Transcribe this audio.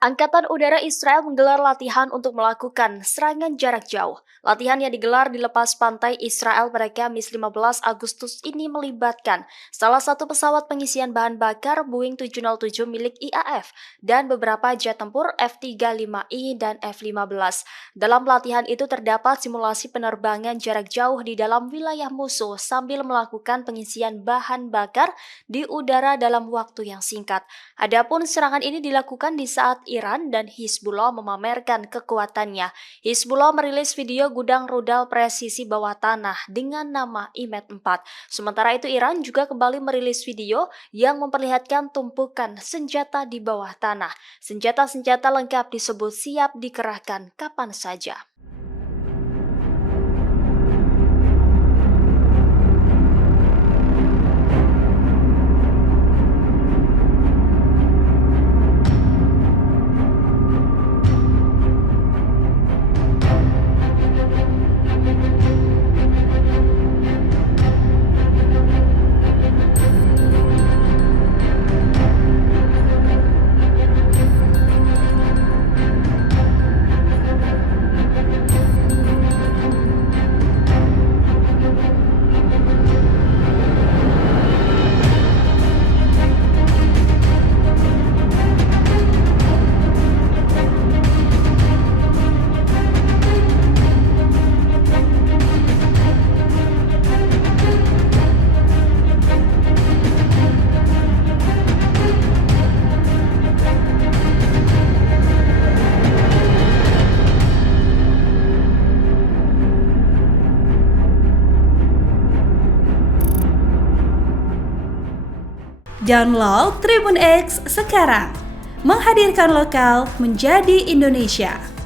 Angkatan Udara Israel menggelar latihan untuk melakukan serangan jarak jauh. Latihan yang digelar di lepas pantai Israel pada Kamis 15 Agustus ini melibatkan salah satu pesawat pengisian bahan bakar Boeing 707 milik IAF dan beberapa jet tempur F-35I dan F-15. Dalam latihan itu terdapat simulasi penerbangan jarak jauh di dalam wilayah musuh sambil melakukan pengisian bahan bakar di udara dalam waktu yang singkat. Adapun serangan ini dilakukan di saat Iran dan Hizbullah memamerkan kekuatannya. Hizbullah merilis video gudang rudal presisi bawah tanah dengan nama IMED-4. Sementara itu Iran juga kembali merilis video yang memperlihatkan tumpukan senjata di bawah tanah. Senjata-senjata lengkap disebut siap dikerahkan kapan saja. Download Tribun X sekarang, menghadirkan lokal menjadi Indonesia.